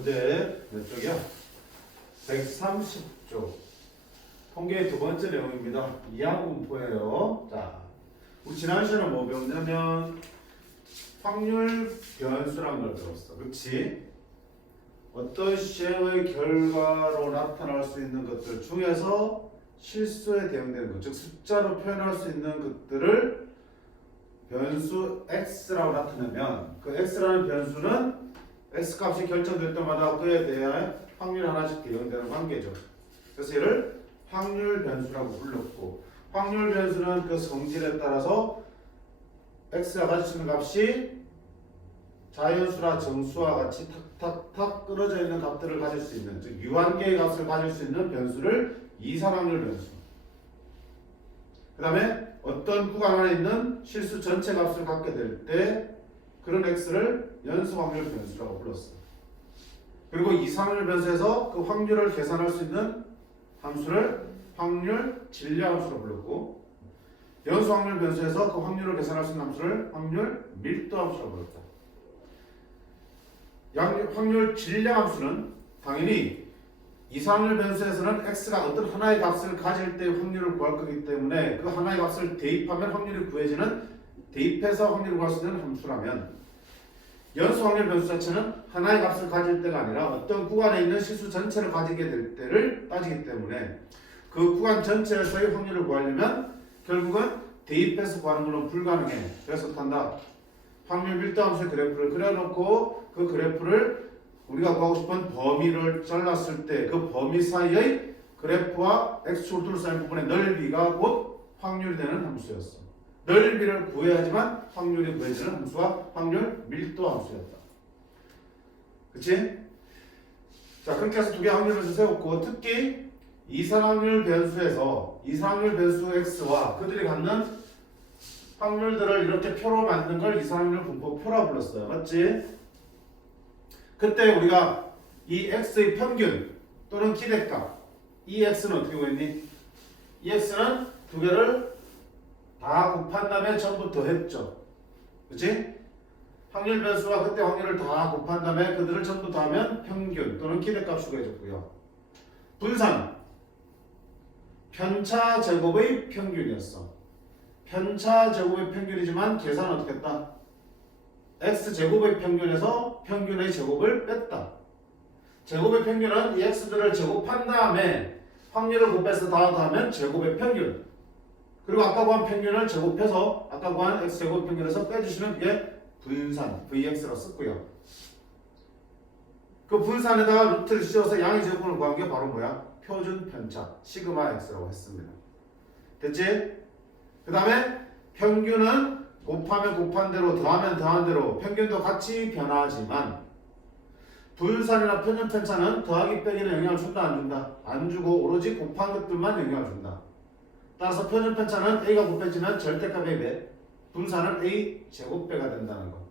문제 몇 쪽이야? 130쪽. 통계의 두 번째 내용입니다. 이항분포예요. 자, 우리 지난 시간에 뭐 배웠냐면 확률 변수라는 걸 배웠어. 그렇지? 어떤 시행의 결과로 나타날 수 있는 것들 중에서 실수에 대응되는 것, 즉 숫자로 표현할 수 있는 것들을 변수 x라고 나타내면 그 x라는 변수는 x 값이 결정될 때마다 그에 대한 확률 하나씩 대응되는 관계죠. 그래서 이를 확률 변수라고 불렀고, 확률 변수는 그 성질에 따라서 x가 가질 수 있는 값이 자연수나 정수와 같이 탁탁탁 끊어져 있는 값들을 가질 수 있는, 즉 유한계의 값을 가질 수 있는 변수를 이산확률 변수. 그 다음에 어떤 구간 안에 있는 실수 전체 값을 갖게 될 때 그런 x를 연수확률 변수라고 불렀어. 그리고 이산확률 변수에서 그 확률을 계산할 수 있는 함수를 확률 진례함수로 불렀고, 연수확률 변수에서 그 확률을 계산할 수 있는 함수를 확률 밀도함수라고 불렀다. 확률 진례함수는 당연히 이산확률 변수에서는 x가 어떤 하나의 값을 가질 때 확률을 구할 거기 때문에 그 하나의 값을 대입하면 확률이 구해지는, 대입해서 확률을 구할 수 있는 함수라면, 연수확률 변수 자체는 하나의 값을 가질 때가 아니라 어떤 구간에 있는 실수 전체를 가지게 될 때를 따지기 때문에 그 구간 전체에서의 확률을 구하려면 결국은 대입해서 구하는 걸로 불가능해. 그래서 탄다. 확률 밀도함수의 그래프를 그려놓고 그 그래프를 우리가 구하고 싶은 범위를 잘랐을 때 그 범위 사이의 그래프와 x축을 둘러싸인 부분의 넓이가 곧 확률이 되는 함수였어. 넓이를 구해야지만 확률이 구해지는 함수가 확률 밀도 함수였다. 그치? 자, 그렇게 해서 두 개의 확률 변수 세웠고, 특히 이산확률 변수에서 이산확률 변수 x와 그들이 갖는 확률들을 이렇게 표로 만든 걸 이산확률 분포표라고 불렀어요. 맞지? 그때 우리가 이 x의 평균 또는 기대값, 이 x는 어떻게 구했니? 이 x는 두 개를 다 곱한 다음에 전부 더했죠. 그치? 확률 변수와 그때 확률을 다 곱한 다음에 그들을 전부 더하면 평균 또는 기대값이 구해졌고요. 분산, 편차 제곱의 평균이었어. 편차 제곱의 평균이지만 계산은 어떻게 했다? x제곱의 평균에서 평균의 제곱을 뺐다. 제곱의 평균은 이 x들을 제곱한 다음에 확률을 곱해서 다 더하면 제곱의 평균. 그리고 아까 구한 평균을 제곱해서 아까 구한 x제곱 평균에서 빼주시면 그게 분산, vx라고 썼고요. 그 분산에다가 루트를 씌워서 양의 제곱을 구한 게 바로 뭐야? 표준 편차, 시그마 x라고 했습니다. 됐지? 그 다음에 평균은 곱하면 곱한 대로, 더하면 더한 대로 평균도 같이 변하지만 분산이나 표준 편차는 더하기 빼기는 영향을 준다 안 준다? 안 주고 오로지 곱한 것들만 영향을 준다. 따라서 표준 편차는 a가 곱해지면 절대값의 배, 분산은 a 제곱배가 된다는 거.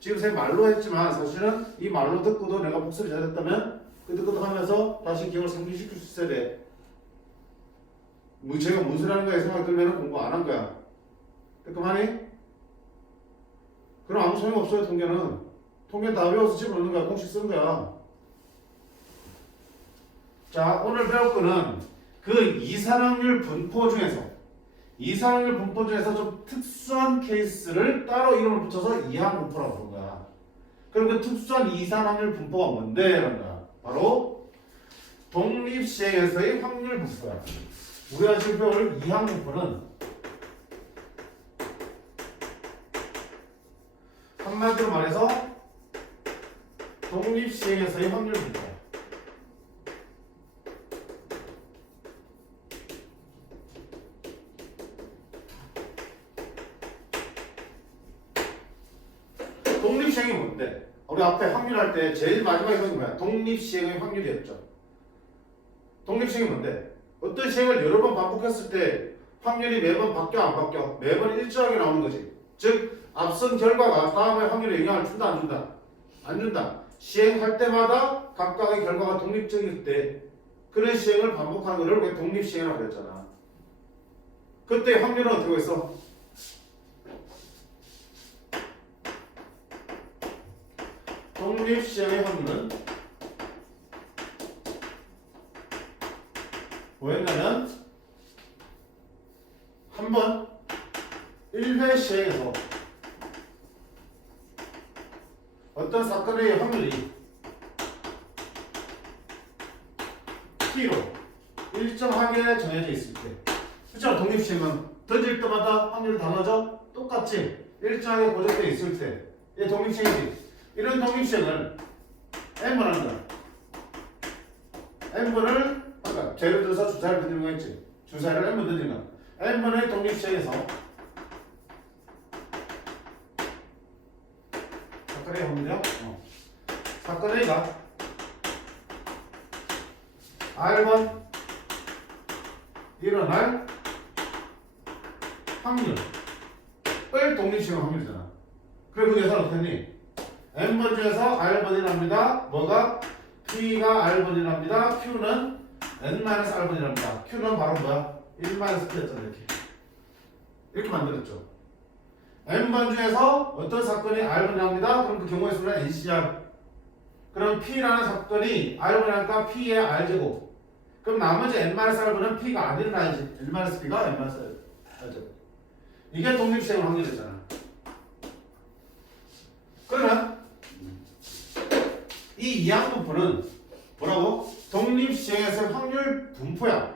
지금 제 말로 했지만 사실은 이 말로 듣고도 내가 복습이 잘했다면 끄덕끄덕하면서 다시 기억을 상기시킬 수 있어야 돼. 뭐 제가 무슨 소리 하는 거야 생각이 들면 공부 안 한 거야. 그만해? 그럼 아무 소용없어요. 통계는 다 외워서 집어넣는 거야. 공식 쓰는 거야. 자, 오늘 배울 거는 그 이산확률 분포 중에서 좀 특수한 케이스를 따로 이름을 붙여서 이항분포라고 부른 거야. 그럼 그 특수한 이산확률 분포가 뭔데? 라는 거야. 바로 독립시행에서의 확률 분포야. 우리가 지금 배울 이항분포는 한마디로 말해서 독립시행에서의 확률 분포야. 독립시행이 뭔데? 우리 앞에 확률할 때 제일 마지막에 건 뭐야? 독립시행의 확률이었죠. 독립시행이 뭔데? 어떤 시행을 여러 번 반복했을 때 확률이 매번 바뀌어 안 바뀌어? 매번 일정하게 나오는 거지. 즉 앞선 결과가 다음의 확률에 영향을 준다 안 준다? 안 준다. 시행할 때마다 각각의 결과가 독립적일 때 그런 시행을 반복하는 것을 우리가 독립시행이라고 그랬잖아. 그때 확률은 어떻게 했어? 독립시행의 확률은 뭐였냐면 한번 1회 시행에서 어떤 사건의 확률이 T로 일정하게 정해져 있을 때, 그렇죠? 독립시행은 던질 때마다 확률이 달라져? 똑같지? 일정하게 고정되어 있을 때 이게 독립시행이지. 이런 독립시행을 N번 한다. N번을 아까 예를 들어서 주사를 던지는 거 있지? 주사를 N번 던지는 거. N번의 독립시행에서 사건의 확률이야? 사건 A가 R번 일어날 확률을 독립시행 확률이잖아. 그래 그 계산 어떻게 했니? N번 중에서 R번이 납니다. 뭐가? P가 R번이 납니다. Q는 N-R번이 납니다. Q는 바로 뭐야? 1-P였잖아. 이렇게 만들었죠. N번 중에서 어떤 사건이 R번이 납니다. 그럼 그 경우의 수는 NCR. 그럼 P라는 사건이 R번이 나니까 P의 R제곱. 그럼 나머지 N-R번은 P가 안 일어나야지. N-P가 N-R제곱. 이게 독립시행 확률이잖아. 그러면 이 이항분포는 뭐라고? 독립시행에서 확률 분포야.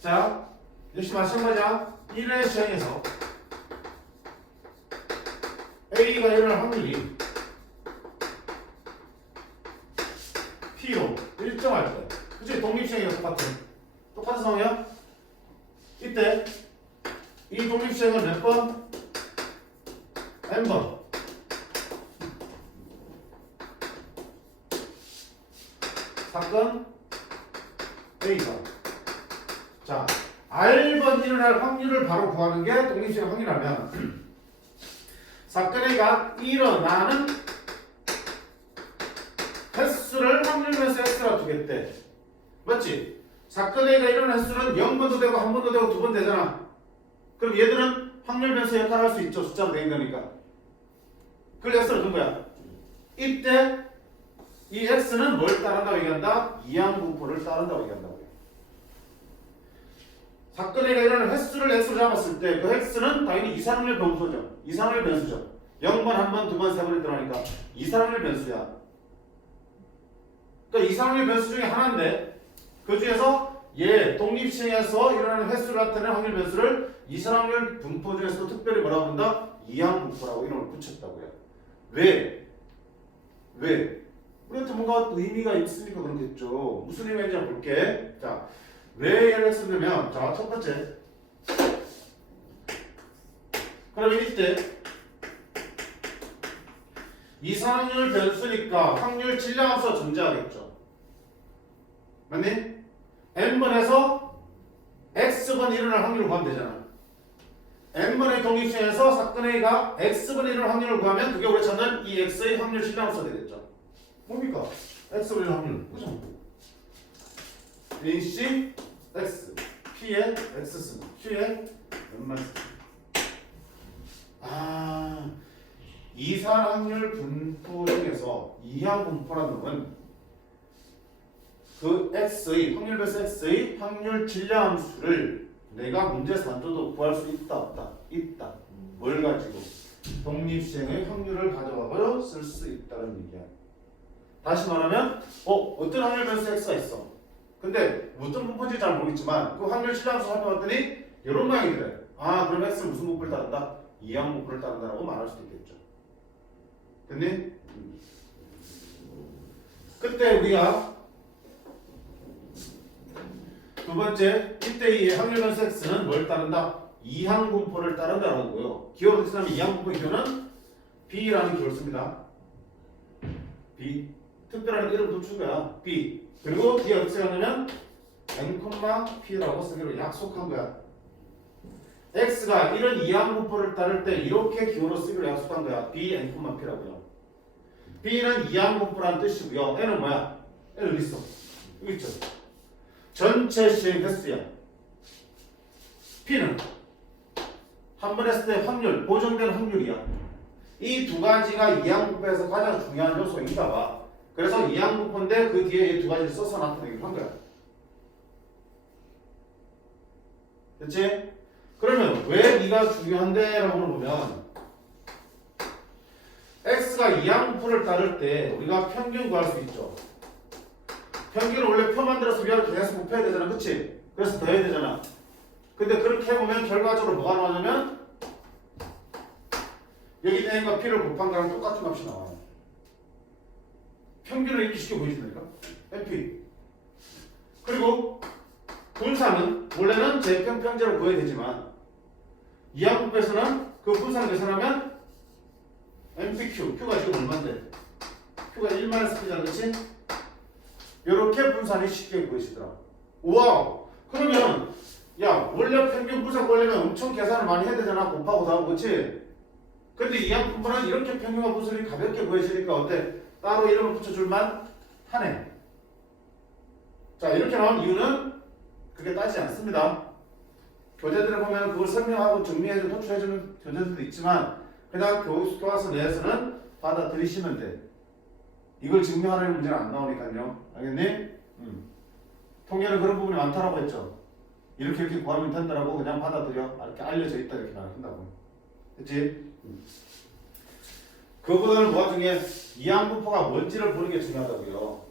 자, 역시 마찬가지야. 1회 시행에서 A가 일어날 확률이 P로 일정할 때, 그치? 독립시행이랑 똑같은 상황이야? 이때 이 독립시행은 몇 번? N번. 사건 A가. 자, R번 일어날 확률을 바로 구하는 게 독립시행 확률이라면 사건 A가 일어나는 횟수를 확률면서 X라 두겠대. 맞지? 사건 A가 일어난 횟수는 0번도 되고 1번도 되고 2번 되잖아. 그럼 얘들은 확률 변수 역할을 할 수 있죠. 숫자로 된 거니까. 그걸 X로 둔 거야. 이때 이 X는 뭘 따른다고 얘기한다? 이항분포를 따른다고 얘기한다고. 사건 A가 일어나는 횟수를 X로 잡았을 때 그 X는 당연히 이상률 변수죠. 이상률 변수죠. 0번, 1번, 2번, 3번이 들어가니까 이상률 변수야. 그러니까 이상률 변수 중에 하나인데 그 중에서 얘 독립시행에서 일어나는 횟수를 나타내는 확률 변수를 이상률 분포 중에서도 특별히 뭐라고 한다? 이항분포라고 이름을 붙였다고요. 왜? 우리한테 뭔가 의미가 있으니까 그렇겠죠. 무슨 의미인지 한번 볼게. 자, 왜 예를 쓰면 자, 첫 번째. 그러면 이때 이상률 변수니까 확률 질량함수가 존재하겠죠. 맞니? N번에서 X번 일어날 확률을 구하면 되잖아. N번의 독립시행에서 사건 A가 X번 일어날 확률을 구하면 그게 우리 찾는 이 X의 확률 질량함수가 되겠죠. 뭡니까? X번 일어날 확률. 그죠? AC X P의 X승 Q의 N-승. 이산확률 분포 중에서 이항분포라는 건 그 X의 확률 변수 X의 확률 질량함수를 내가 문제에서 안 줘도 구할 수 있다 없다? 있다. 뭘 가지고? 독립시행의 확률을 가져와서 쓸 수 있다는 얘기야. 다시 말하면 어떤 확률 변수 X가 있어. 근데 어떤 분포인지 잘 모르겠지만 그 확률 질량함수 살펴봤더니 이런 모양이 그래. 그럼 X는 무슨 분포를 따른다? 이항분포를 따른다라고 말할 수도 있겠죠. 됐니? 그때 우리가 두 번째, 이때 이 확률 변수 X는 뭘 따른다? 이항분포를 따른다라고 하고요. 기호를 어떻게 하면 이항분포의 기호는 B라는 기호를 씁니다. B. 특별한 이름도 준 거야. B. 그리고 뒤에 어떻게 하냐면 N,P라고 쓰기로 약속한 거야. X가 이런 이항분포를 따를 때 이렇게 기호로 쓰기로 약속한 거야. B, N,P라고요. B는 이항분포라는 뜻이고요. N은 뭐야? N 어디 있어? 여기 있죠. 전체 시행 횟수야. P는 한 번 했을 때 확률, 보정된 확률이야. 이 두 가지가 이항분포에서 가장 중요한 요소인가 봐. 그래서 이항분포인데 그 뒤에 이 두 가지를 써서 나타내기로 한 거야. 그치? 그러면 왜 네가 중요한데? 라고 물어보면 x가 이항부를 따를 때 우리가 평균 구할 수 있죠. 평균은 원래 표 만들어서 위아래 계속 곱해야 되잖아. 그치? 그래서 더해야 되잖아. 근데 그렇게 해보면 결과적으로 뭐가 나오냐면 여기 있는 n과 p를 곱한 거랑 똑같은 값이 나와요. 평균을 이렇게 쉽게 보여준다니까? np. 그리고 분산은 원래는 제평평제로 구해야 되지만 이항분배에서는 그 분산을 계산하면 npq, q가 지금 얼마인데? q가 1-p잖아, 그치? 요렇게 분산이 쉽게 구해지더라. 우와! 그러면 야, 원래 평균 분산 구하려면 엄청 계산을 많이 해야 되잖아. 곱하고 더하고, 그치? 근데 이항분배는 이렇게 평균과 분산이 가볍게 구해지니까 어때? 따로 이름을 붙여줄만 하네. 자, 이렇게 나온 이유는 그게 따지지 않습니다. 교재들을 보면 그걸 설명하고 정리해주고 도출해주는 교재들도 있지만 그냥 교과서 내에서는 받아들이시면 돼. 이걸 증명하려는 문제는 안 나오니까요. 알겠니? 통계는 그런 부분이 많다라고 했죠. 이렇게 구하면 된다라고 그냥 받아들여. 이렇게 알려져 있다 이렇게 나온다고. 그치? 그보다는 뭐가 중요해? 이항분포가 뭔지를 보는 게 중요하다고요.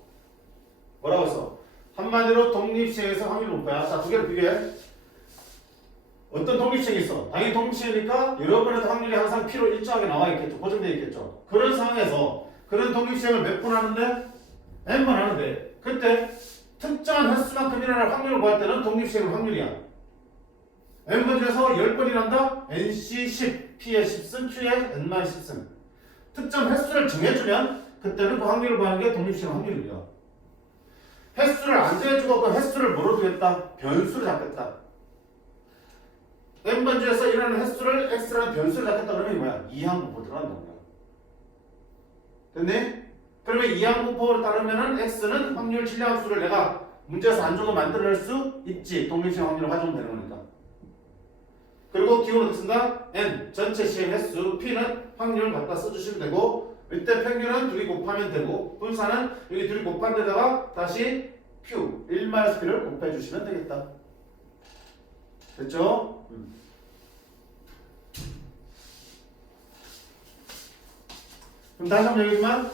뭐라고 했어? 한마디로 독립시행에서 확률 높아야. 자, 두 개를 비교해. 어떤 독립시행이 있어? 당연히 독립시행이니까 여러분의 확률이 항상 P로 일정하게 나와 있겠죠. 고정되어 있겠죠. 그런 상황에서 그런 독립시행을 몇 번 하는데? N번 하는데 그때 특정한 횟수만큼 일어날 확률을 구할 때는 독립시행은 확률이야. N번 중에서 10번이 난다? NC 10, P의 10승, Q의 N-10승. 특정 횟수를 정해주면 그때는 그 확률을 구하는 게 독립시행 확률이야. 횟수를 안 정해주고 그 횟수를 뭐로 두겠다? 변수로 잡겠다. n번 중에서 일어나는 횟수를 x라는 변수를 잡겠다 그러면 뭐야? 이항분포 들어간다는 거야. 됐니? 그러면 이항분포를 따르면은 x는 확률 질량함수를 내가 문제에서 안 주고 만들어낼 수 있지. 독립시행 확률을 가져오면 되는 거니까. 그리고 기호를 어떻게 쓴다? n 전체 시행 횟수, p는 확률을 갖다 써주시면 되고 이때 평균은 둘이 곱하면 되고 분산은 여기 둘이 곱한 데다가 다시 q 1-p를 곱해주시면 되겠다. 됐죠? 그럼 다시 한번 얘기지만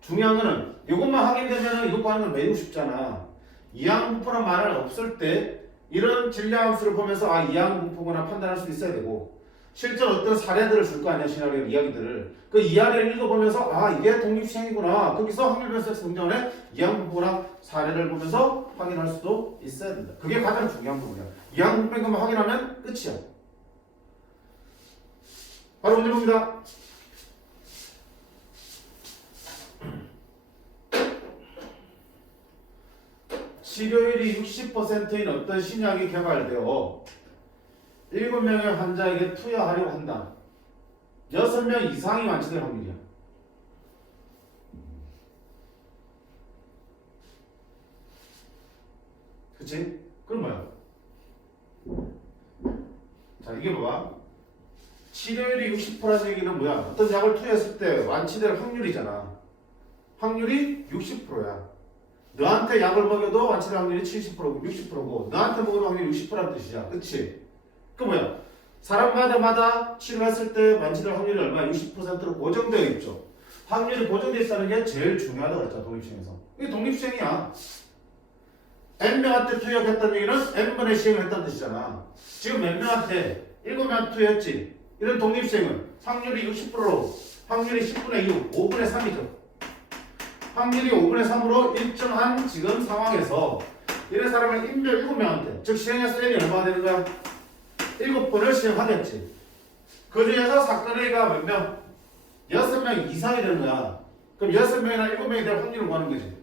중요한 거는 이것만 확인되면 이거 구하는 건 매우 쉽잖아. 이항분포란 말은 없을 때 이런 질량함수를 보면서 아 이항분포구나 판단할 수 있어야 되고 실제로 어떤 사례들을 줄 거 아니야. 시나리오 이야기들을 그 이야기를 읽어보면서 아 이게 독립시행이구나. 거기서 확률변수에서 등장하는 이항분포랑 사례를 보면서 확인할 수도 있어야 된다. 그게 가장 중요한 부분이야. 이항분포인 것만 확인하면 끝이야. 바로 문제 봅니다. 치료율이 60%인 어떤 신약이 개발되어 7명의 환자에게 투여하려고 한다. 6명 이상이 완치될 확률이야. 그치? 그럼 뭐야? 자, 이게 봐봐. 치료율이 60%라는 얘기는 뭐야? 어떤 약을 투여했을 때 완치될 확률이잖아. 확률이 60%야. 너한테 약을 먹여도 완치될 확률이 70%고 60%고 너한테 먹어도 확률이 60%라는 뜻이야. 그치? 그 뭐야? 사람마다 치료했을 때 완치될 확률이 얼마야? 60%로 고정되어 있죠. 확률이 고정되어 있다는 게 제일 중요하다고 그랬잖아. 독립시행에서. 이게 독립시행이야. N명한테 투여했다는 얘기는 N번의 시행을 했다는 뜻이잖아. 지금 몇 명한테 7명한테 투여했지. 이런 독립시행은 확률이 60%로 확률이 10분의 2, 5분의 3이죠. 확률이 5분의 3으로 일정한 지금 상황에서 이런 사람을 인별 7명한테 즉 시행했을 때 얼마가 되는 거야? 7번을 시행하겠지. 그 중에서 사건의 A가 몇 명? 6명 이상이 되는 거야. 그럼 6명이나 7명이 될 확률을 구하는 거지.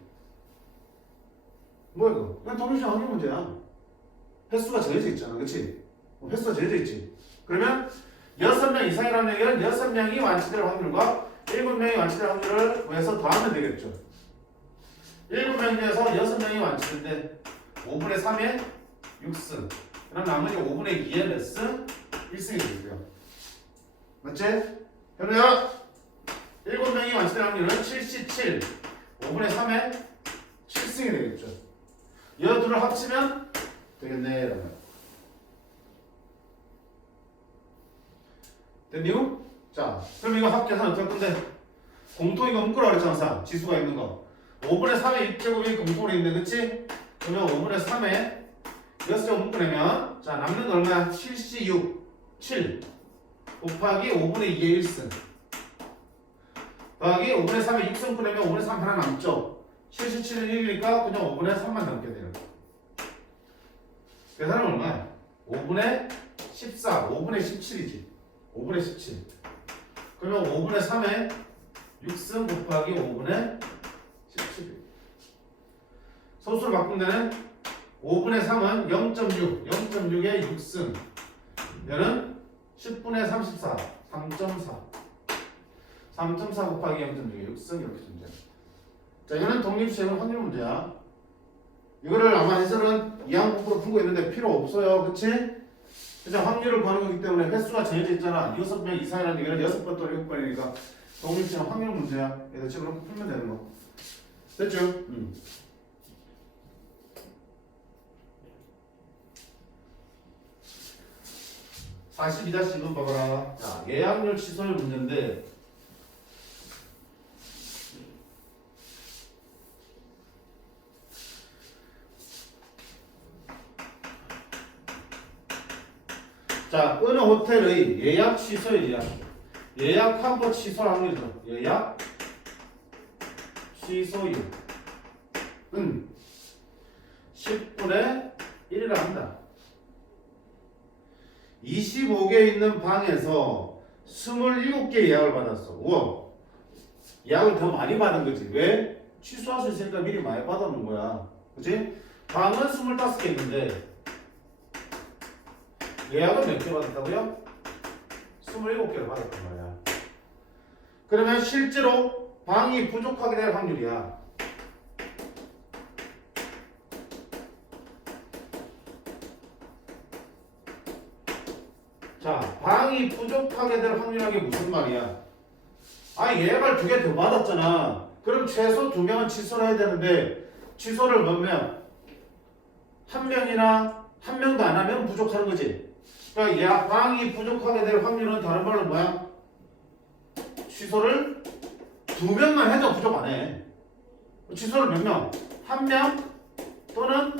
뭐야 이거? 그냥 독립시행 확률 문제야. 횟수가 정해져 있잖아. 그치? 횟수가 정해져 있지. 그러면 6명 이상이라는 얘기는 6명이 완치될 확률과 7명이 완치될 확률을 구해서 더하면 되겠죠. 7명 중에서 6명이 완치될 때 5분의 3에 6승. 그럼 나머지 5분의 2에 몇 승? 1승이 되고요. 맞지? 현우야 7명이 완치될 확률은 77. 5분의 3에 7승이 되겠죠. 이 둘을 합치면 되겠네. 이러면. 됐니요? 자, 그럼 이거 합계산 어떨 건데? 공통 이거 묶으라 그랬잖아. 항상. 지수가 있는 거. 5분의 3의 6제곱이 공통으로 있네. 그치? 그러면 5분의 3에 6제곱 묶으려면 자 남는 거 얼마야? 7C6 7 곱하기 5분의 2의 1승 더하기 5분의 3의 6승 끊으면 5분의 3 하나 남죠. 77은 1이니까 그냥 5분의 3만 남게 돼요. 계산은 얼마야? 5분의 14, 5분의 17이지. 5분의 17. 그러면 5분의 3에 6승 곱하기 5분의 17. 소수로 바꾼 데는 5분의 3은 0.6, 0.6에 6승. 얘는 10분의 34, 3.4. 3.4 곱하기 0.6에 6승 이렇게 준대. 자, 이거는 독립시행은 확률 문제야. 이거를 아마 해설은 이항법으로 풀고 있는데 필요 없어요. 그치? 그냥 확률을 구하는 거기 때문에 횟수가 정해져 있잖아. 6명 이상이라는 얘기는 6번 또는 7번이니까 독립시행 확률 문제야. 얘들 집어넣고 풀면 되는 거. 됐죠? 42-1번 봐봐라. 자, 예약률 취소율 문제인데 자, 어느 호텔의 예약 취소율이야. 예약한 거 취소할 확률이죠. 예약 취소율은 10분의 1이라 한다. 25개 있는 방에서 27개 예약을 받았어. 우와. 예약을 더 많이 받은 거지. 왜? 취소할 수 있으니까 미리 많이 받아놓은 거야. 그치? 방은 25개 있는데 예약은 몇 개 받았다고요? 27개를 받았단 말이야. 그러면 실제로 방이 부족하게 될 확률이야. 자, 방이 부족하게 될 확률이라는 게 무슨 말이야? 아, 예약을 2개 더 받았잖아. 그럼 최소 2명은 취소를 해야 되는데 취소를 몇 명? 1명이나 1명도 안 하면 부족하는 거지. 그러니까 예약 방이 부족하게 될 확률은 다른 말로 뭐야? 취소를 2명만 해도 부족 안 해. 취소를 몇 명? 1명 또는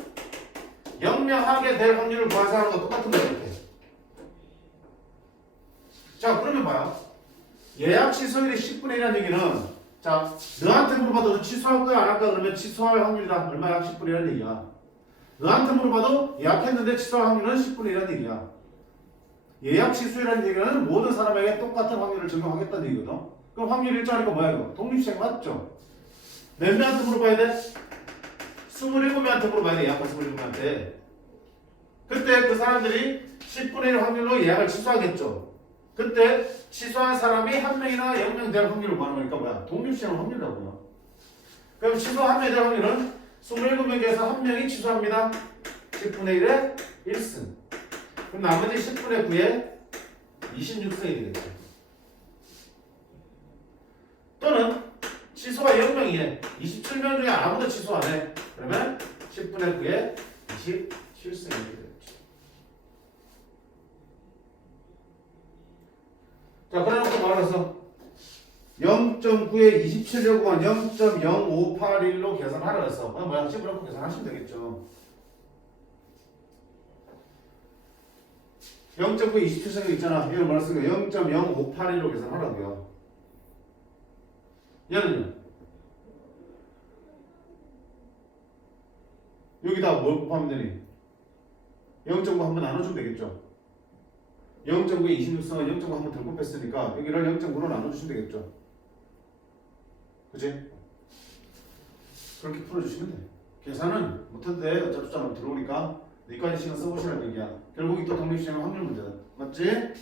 0명 하게 될 확률을 구해서 하는 거 똑같은 거야. 이렇게. 자, 그러면 봐요. 예약 취소율이 10분의 1이라는 얘기는 자, 너한테 물어봐도 너 취소할 거야 안 할 거야 그러면 취소할 확률이다. 얼마야? 10분의 1이라는 얘기야. 너한테 물어봐도 예약했는데 취소할 확률은 10분의 1이라는 얘기야. 예약 취소율이라는 얘기는 모든 사람에게 똑같은 확률을 적용하겠다는 얘기거든. 그럼 확률 일정하니까 뭐야 이거? 독립시행 맞죠? 몇 명한테 물어봐야 돼? 27명한테 물어봐야 돼. 예약한 27명한테. 그때 그 사람들이 10분의 1 확률로 예약을 취소하겠죠. 그때 취소한 사람이 1명이나 0명 될 확률을 구하는 거니까 뭐야? 독립시행 확률이라고요. 그럼 취소 1명이 될 확률은 27명 중에서 1명이 취소합니다. 10분의 1에 1승. 그럼 나머지 10분의 9에 26승이 되겠죠. 또는 취소가 0명이에 27명 중에 아무도 취소 안 해. 그러면 10분의 9에 27승이 되겠죠. 자, 그래놓고 말해서 0.9에 27을 구한 0.0581로 계산하라 그랬어. 뭐야? 집어넣고 계산하시면 되겠죠. 0.9에 27승이 있잖아. 얘는 뭐라 쓴 거야? 0.0581로 계산하라고요. 얘는요? 여기다 뭘 곱하면 되니? 0.9 한번 나눠주면 되겠죠. 0.9에 26승은 0.9 한번 덜 곱했으니까 여기를 0.9로 나눠주시면 되겠죠. 그치? 그렇게 풀어주시면 돼. 계산은 못해도 돼. 어차피 숫자로 들어오니까 여기까지 시간 써보시라는 얘기야. 결국 이 또 독립시행은 확률 문제다. 맞지?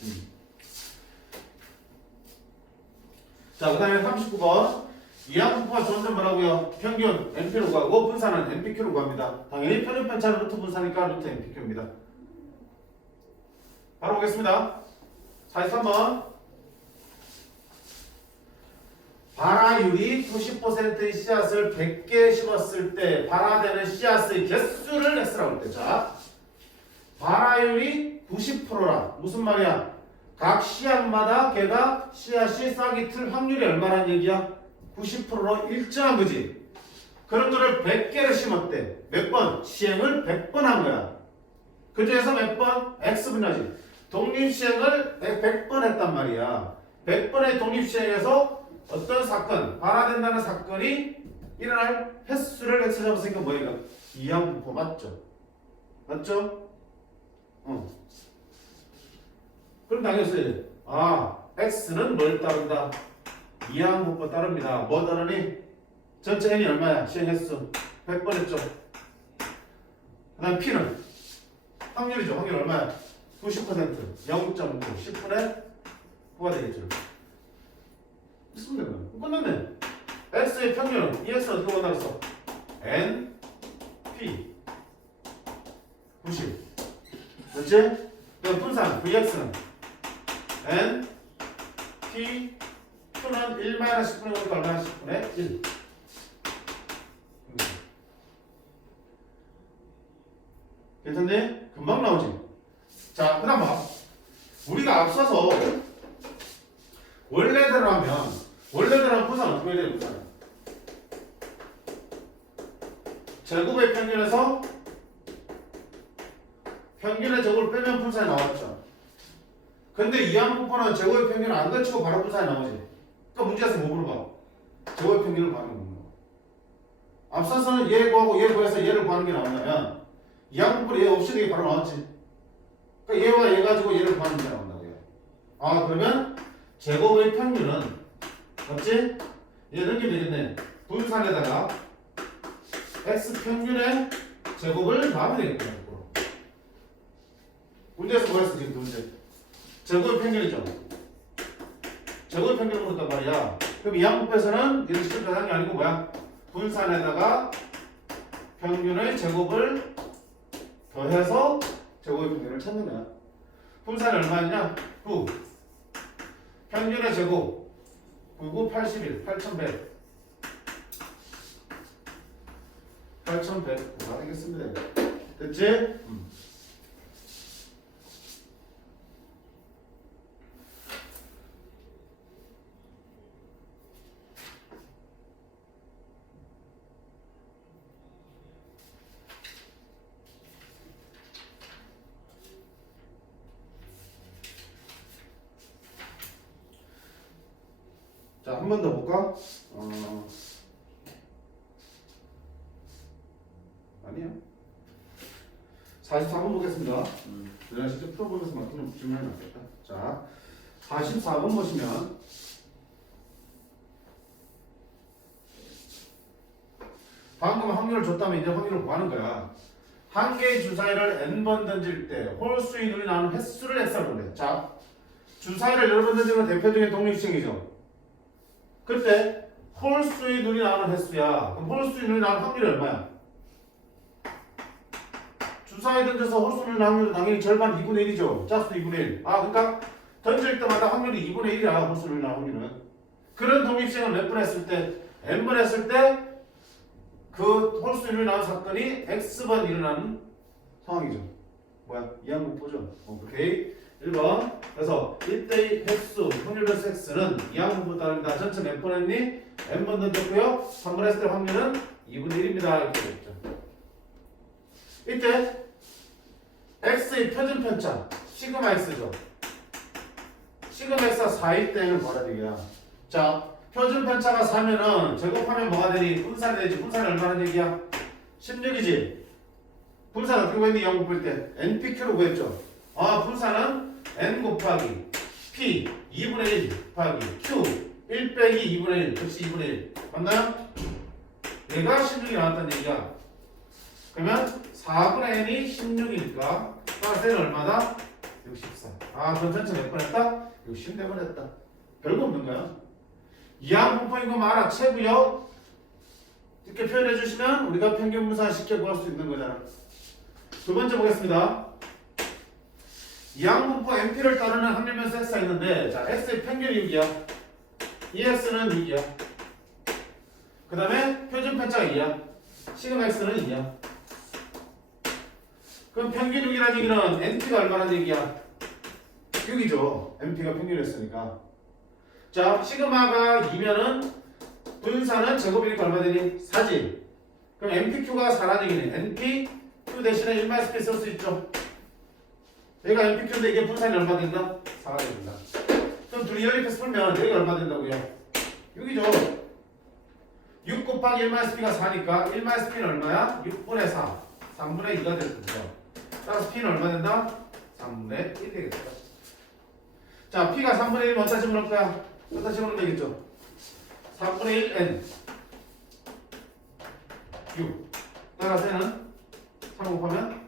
자, 그 다음에 39번. 이항분포가 좋은점 뭐라고요? 평균 NP로 가고 분산은 NPQ로 구합니다. 당연히 편입 편차는 루트 분산이니까 루트 NPQ입니다. 바로 보겠습니다. 43번. 발화율이 90%의 씨앗을 100개 심었을 때 발화되는 씨앗의 개수를 X라고 할 때. 자, 발화율이 90%라. 무슨 말이야? 각 씨앗마다 걔가 씨앗이 싹이 틀 확률이 얼마란 얘기야? 90%로 일정한 거지. 그런 거를 100개를 심었대. 몇 번? 시행을 100번 한 거야. 그 중에서 몇 번? X분야지. 독립시행을 100번 했단 말이야. 100번의 독립시행에서 어떤 사건, 발화된다는 사건이 일어날 횟수를 X 잡았으니까 뭐야? 이항분포 맞죠? 맞죠? 그럼 당연히 써야 돼. X는 뭘 따른다? 이항분포 따릅니다. 뭐 따르니? 전체 N이 얼마야? 시행 횟수 100번 했죠. 그 다음 P는 확률이죠. 확률 얼마야? 90%, 0.9, 10분의 9가 되겠죠. 있으면 되는 거야. 끝났네. X의 평균은 이 X는 어떻게 만들었어? N, P 90. 맞지? 그럼 분산 VX는 N, P, Q는 1-10분의 9니까 얼마나 10분의 1. 괜찮니? 금방 나오지? 자, 그 다음 봐. 우리가 앞서서 원래대로 하면 분산 어떻게 해야 되는 거야? 제곱의 평균에서 평균의 제곱을 빼면 분산이 나왔죠. 근데 이항분포는 제곱의 평균을 안 거치고 바로 분산이 나오지. 그러니까 문제에서 뭐 물어봐? 제곱의 평균을 구하는 겁니다. 앞서서는 얘 구하고 얘 구해서 얘를 구하는 게 나온다면 이항분포는 얘 없이 되게 바로 나왔지. 그러니까 얘와 얘 가지고 얘를 구하는 게 나온다고요. 그러면 제곱의 평균은 맞지? 얘 넘기면 되겠네. 분산에다가 x 평균의 제곱을 더하면 되겠구나. 문제에서 뭐 했어 지금 두 문제? 제곱의 평균이죠. 제곱의 평균을 물었단 말이야. 그럼 이항분포에서는 이런 식으로 대상이 게 아니고 뭐야? 분산에다가 평균의 제곱을 더해서 제곱의 평균을 찾는 거야. 분산이 얼마냐? 9. 평균의 제곱 9, 9, 81, 8100. 8100 다 되겠습니다. 됐지? 자, 한 번 더 볼까? 아니야. 44번 보겠습니다. 내가 직접 풀어보면서 맞추면 질문해 놨겠다. 자, 44번 보시면 방금 확률을 줬다면 이제 확률을 구하는 거야. 한 개의 주사위를 n번 던질 때 홀수의 눈이 나오는 횟수를 x라고 그래. 자, 주사위를 여러 번 던지면 대표적인 독립시행이죠. 그때 홀수의 눈이 나오는 횟수야. 그럼 홀수의 눈이 나오는 확률이 얼마야? 주사위 던져서 홀수 눈이 나오는 확률은 당연히 절반 2분의 1이죠. 짝수 2분의 1. 그러니까 던질 때마다 확률이 2분의 1이야. 홀수 눈이 나오는 확률은. 그런 독립시행을 몇 번 했을 때? n번 했을 때 그 홀수의 눈이 나오는 사건이 x번 일어나는 상황이죠. 뭐야? 이항분포죠. 오케이. 1번. 그래서 1대2 횟수 확률 변수 x는 이항분포 따릅니다. 전체 몇 번 했니? n번 던졌고요. 3번 했을 때 확률은 2분의 1입니다. 이렇게 됐죠. 이때 x의 표준 편차 시그마 x죠. 시그마 x가 4일 때는 뭐라 되냐? 자, 표준 편차가 4면은 제곱하면 뭐가 되니? 분산이 되지. 분산이 얼마나 얘기야? 16이지. 분산 어떻게 구했니? 이항분포일 때 npq로 구했죠. 분산은 n 곱하기 p 2분의 1 곱하기 q 1 빼기 2분의 1 역시 2분의 1 맞나요? 얘가 16이 나왔다는 얘기야. 그러면 4분의 n이 16이니까 따라서 n은 얼마다? 64. 그럼 전체 몇 번 했다? 64번 했다. 별거 없는 거야. 이항분포인 거 알아채고요. 이렇게 표현해 주시면 우리가 평균 분산 쉽게 구할 수 있는 거잖아. 두 번째 보겠습니다. 이항분포 NP를 따르는 확률 변수 x가 있는데, 자, x의 평균이 6이야. 이 x는 6이야. 그 다음에 표준 편차가 2야. 시그마 x는 2야. 그럼 평균 6이라는 얘기는 np가 얼마라는 얘기야? 6이죠. NP가 평균이었으니까. 자, 시그마가 2면은 분산은 제곱이니까 얼마 되니? 4지. 그럼 NPQ가 4라는 얘기네. NPQ 대신에 1-P 쓸 수 있죠. 얘가 NPQ인데 이게 분산이 얼마 된다? 4가 된다. 그럼 둘이 연립해서 풀면 여기가 얼마 된다고요? 6이죠. 6 곱하기 1-P가 4니까 1-P는 얼마야? 6분의 4. 3분의 2가 될 거죠. 따라서 P는 얼마 된다? 3분의 1 되겠다. 자, P가 3분의 1은 어디다 집어넣을 거야? 어디다 집어넣으면 되겠죠? 3분의 1 N 6. 따라서 N은 3 곱하면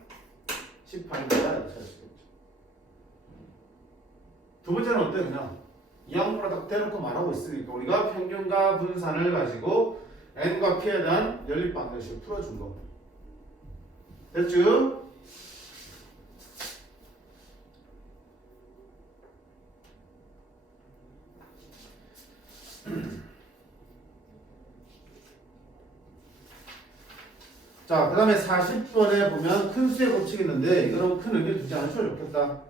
18입니다. 두 번째는 어때? 그냥 이항으로 딱 대놓고 말하고 있으니까 우리가 평균과 분산을 가지고 N과 P에 대한 연립 방정식을 풀어준 거. 됐죠? 자, 그 다음에 40번에 보면 큰 수의 법칙이 있는데 이거는 큰 의미 두지 않으셔도 좋겠다.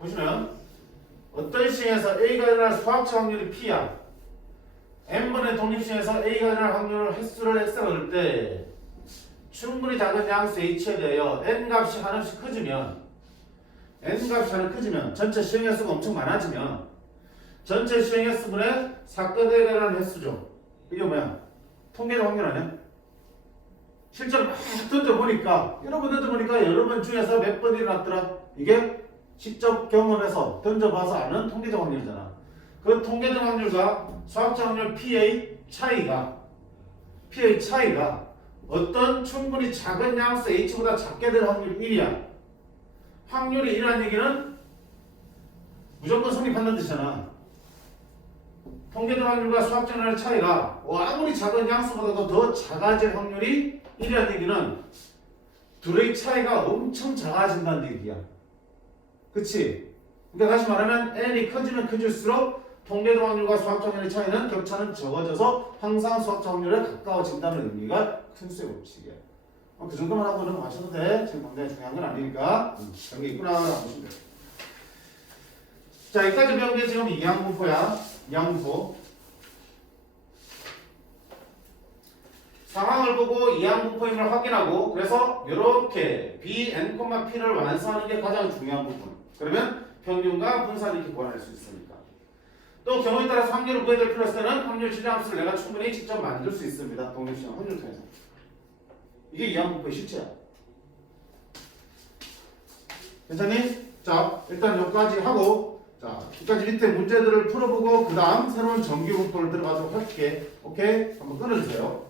보시면 어떤 시에서 A가 일어날 수학적 확률이 P야. N번의 독립시에서 A가 일어날 확률 횟수를 X가 넣을 때 충분히 작은 양수 H에 대하여 N 값이 한없이 커지면 N 값이 하나 커지면 전체 시행 횟수가 엄청 많아지면 전체 시행 횟수분의 사건에 일어나는 횟수죠. 이게 뭐야? 통계적 확률 아니야? 실제로 막 던져보니까 여러 번 던져보니까 여러 번 중에서 몇 번 일어났더라? 이게 직접 경험해서 던져봐서 아는 통계적 확률이잖아. 그 통계적 확률과 수학적 확률 P의 차이가 어떤 충분히 작은 양수 H보다 작게 될 확률이 1이야. 확률이 1이라는 얘기는 무조건 성립한다는 뜻이잖아. 통계적 확률과 수학적 확률의 차이가 아무리 작은 양수보다도 더 작아질 확률이 1이라는 얘기는 둘의 차이가 엄청 작아진다는 얘기야. 그치? 그러니까 다시 말하면 n이 커지면 커질수록 통계적 확률과 수학적 확률의 차이는 격차는 적어져서 항상 수학적 확률에 가까워진다는 의미가 큰 수의 법칙이야. 그 정도만 하고는 마셔도 돼. 지금 굉장히 중요한 건 아니니까. 그런 게 있구나 라고 보시면 돼. 자, 여기까지 배운 게 지금 이항분포야. 이항분포. 상황을 보고 이항분포임을 확인하고 그래서 이렇게 B, N, P를 완성하는 게 가장 중요한 부분. 그러면 평균과 분산을 이렇게 구할 수 있으니까. 또 경우에 따라서 확률을 구해야 될 필요 있을 때는 확률 질량함수를 내가 충분히 직접 만들 수 있습니다. 독립시험 확률 통해서. 이게 이항분포의 실체야. 괜찮니? 자, 일단 여기까지 하고 자, 여기까지 밑에 문제들을 풀어보고 그 다음 새로운 정규분포를 들어가도록 할게. 오케이? 한번 끊어주세요.